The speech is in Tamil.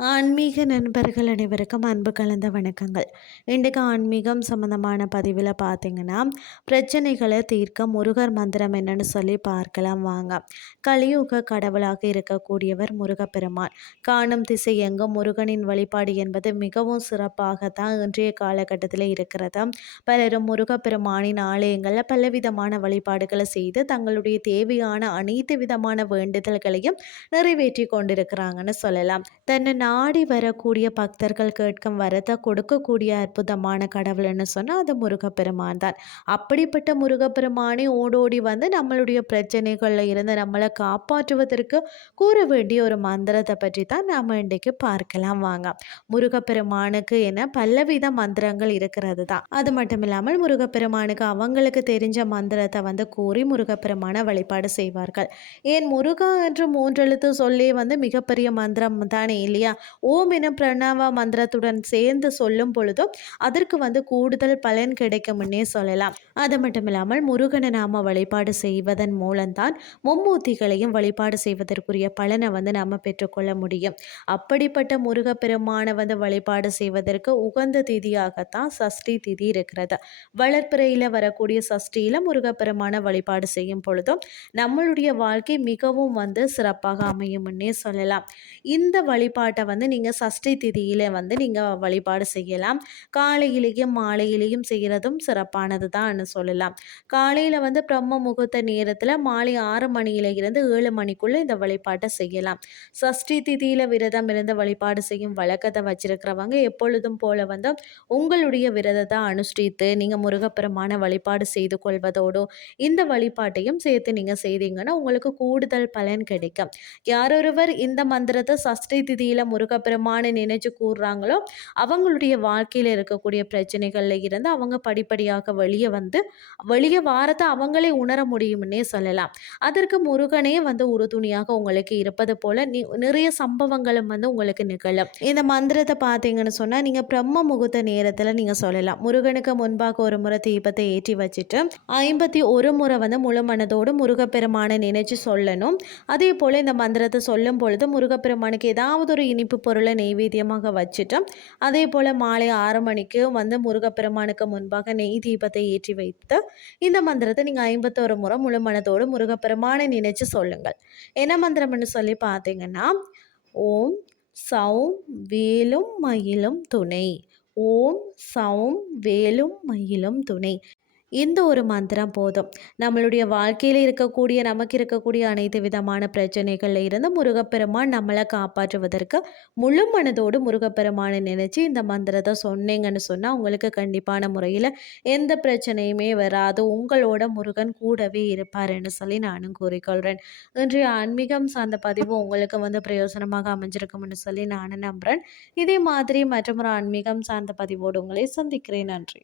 ஆன்மீக நண்பர்கள் அனைவருக்கும் அன்பு கலந்த வணக்கங்கள். இன்றைக்கு ஆன்மீகம் சம்மந்தமான பதிவில் பார்த்தீங்கன்னா பிரச்சனைகளை தீர்க்க முருகர் மந்திரம் என்னன்னு சொல்லி பார்க்கலாம் வாங்க. கலியுக கடவுளாக இருக்கக்கூடியவர் முருகப்பெருமான். காணும் திசை எங்கும் முருகனின் வழிபாடு என்பது மிகவும் சிறப்பாக தான் இன்றைய காலகட்டத்தில் இருக்கிறது. பலரும் முருகப்பெருமானின் ஆலயங்களில் பலவிதமான வழிபாடுகளை செய்து தங்களுடைய தேவையான அனைத்து விதமான வேண்டுதல்களையும் நிறைவேற்றி கொண்டிருக்கிறாங்கன்னு சொல்லலாம். தன்னை நாடி வரக்கூடிய பக்தர்கள் கேட்கும் வரத்தை கொடுக்கக்கூடிய அற்புதமான கடவுள்னு சொன்னால் அது முருகப்பெருமான் தான். அப்படிப்பட்ட முருகப்பெருமானே ஓடோடி வந்து நம்மளுடைய பிரச்சனைகளில் இருந்து நம்மளை காப்பாற்றுவதற்கு கூற வேண்டிய ஒரு மந்திரத்தை பற்றி தான் நாம் இன்றைக்கு பார்க்கலாம் வாங்க. முருகப்பெருமானுக்கு என பலவித மந்திரங்கள் இருக்கிறது தான். அது மட்டும் இல்லாமல் முருகப்பெருமானுக்கு அவங்களுக்கு தெரிஞ்ச மந்திரத்தை வந்து கூறி முருகப்பெருமானை வழிபாடு செய்வார்கள். ஏன் முருகா என்று மூன்றெழுத்து சொல்லி வந்து மிகப்பெரிய மந்திரம் தானே இல்லையா? ஓம் என பிரணவ மந்திரத்துடன் சேர்ந்து சொல்லும் பொழுதும் அதற்கு வந்து கூடுதல் பலன் கிடைக்கும்னே சொல்லலாம். அது மட்டும் இல்லாமல் முருகனை நாம வழிபாடு செய்வதன் மூலம்தான் மும்மூர்த்திகளையும் வழிபாடு செய்வதற்குரிய பலனை வந்து நாம் பெற்றுக்கொள்ள முடியும். அப்படிப்பட்ட முருகப்பெருமானை வந்து வழிபாடு செய்வதற்கு உகந்த திதியாகத்தான் சஷ்டி திதி இருக்கிறது. வளர்ப்பிறையில் வரக்கூடிய சஷ்டியில் முருகப்பெருமான வழிபாடு செய்யும் பொழுதும் நம்மளுடைய வாழ்க்கை மிகவும் வந்து சிறப்பாக அமையும்னே சொல்லலாம். இந்த வழிபாட்டை வந்து நீங்கள் சஷ்டி திதியில் வந்து நீங்கள் வழிபாடு செய்யலாம். காலையிலேயும் மாலையிலேயும் செய்கிறதும் சிறப்பானது தான் சொல்லலாம். காலையில் வந்து பிரம்ம முகூர்த்த நேரத்தில் மாலை ஆறு மணியில இருந்து ஏழு மணிக்குள்ளே இந்த வழிபாட்டை செய்யலாம். சஷ்டி திதியில் விரதம் இருந்து வழிபாடு செய்யும் வழக்கத்தை வச்சிருக்கிறவங்க எப்பொழுதும் போல வந்து உங்களுடைய விரதத்தை அனுஷ்டித்து நீங்கள் முருகப்பெருமான வழிபாடு செய்து கொள்வதோடு இந்த வழிபாட்டையும் சேர்த்து நீங்கள் செய்தீங்கன்னா உங்களுக்கு கூடுதல் பலன் கிடைக்கும். யாரொருவர் இந்த மந்திரத்தை சஷ்டி திதியில் முருகப்பெருமானை நினைச்சு கூறுறாங்களோ அவங்களுடைய வாழ்க்கையில் இருக்கக்கூடிய பிரச்சனைகளில் இருந்து அவங்க படிப்படியாக வெளியே வந்து வெளியே வாரத்தை அவங்களே உணர முடியும்னே சொல்லலாம். அதற்கு முருகனே வந்து உறுதுணையாக உங்களுக்கு இருப்பது போல நிறைய சம்பவங்களும் வந்து உங்களுக்கு நிகழும். இந்த மந்திரத்தை பார்த்தீங்கன்னு சொன்னால் நீங்கள் பிரம்ம முகூர்த்த நேரத்தில் நீங்கள் சொல்லலாம். முருகனுக்கு முன்பாக ஒரு முறை தீபத்தை ஏற்றி வச்சுட்டு ஐம்பத்தி ஒரு முறை வந்து முழு மனதோடு முருகப்பெருமானை நினைச்சு சொல்லணும். அதே போல் இந்த மந்திரத்தை சொல்லும் பொழுது முருகப்பெருமானுக்கு ஏதாவது ஒரு இனி இனிப்பு பொருளை நெய்வேத்தியமாக வச்சுட்டோம். அதே போல் மாலை ஆறு மணிக்கு வந்து முருகப்பெருமானுக்கு முன்பாக நெய் தீபத்தை ஏற்றி வைத்து இந்த மந்திரத்தை நீங்கள் ஐம்பத்தோரு முறை முழு மனதோடு முருகப்பெருமானை நினைச்சு சொல்லுங்கள். என்ன மந்திரம்னு சொல்லி பார்த்தீங்கன்னா ஓம் சௌம் வேலும் மயிலும் துணை. ஓம் சௌம் வேலும் மயிலும் துணை. இந்த ஒரு மந்திரம் போதும். நம்மளுடைய வாழ்க்கையில் இருக்கக்கூடிய நமக்கு இருக்கக்கூடிய அனைத்து விதமான பிரச்சனைகளில் இருந்து முருகப்பெருமான் நம்மளை காப்பாற்றுவதற்கு முழு மனதோடு முருகப்பெருமானை நினச்சி இந்த மந்திரத்தை சொன்னீங்கன்னு சொன்னால் உங்களுக்கு கண்டிப்பான முறையில் எந்த பிரச்சனையுமே வராது. உங்களோட முருகன் கூடவே இருப்பாருன்னு சொல்லி நானும் கூறிக்கொள்கிறேன் இன்றைய ஆன்மீகம் சார்ந்த பதிவு உங்களுக்கு வந்து பிரயோசனமாக அமைஞ்சிருக்கும்னு சொல்லி நானும் நம்புகிறேன் இதே மாதிரி மற்றொரு ஆன்மீகம் சார்ந்த பதிவோடு உங்களை சந்திக்கிறேன். நன்றி.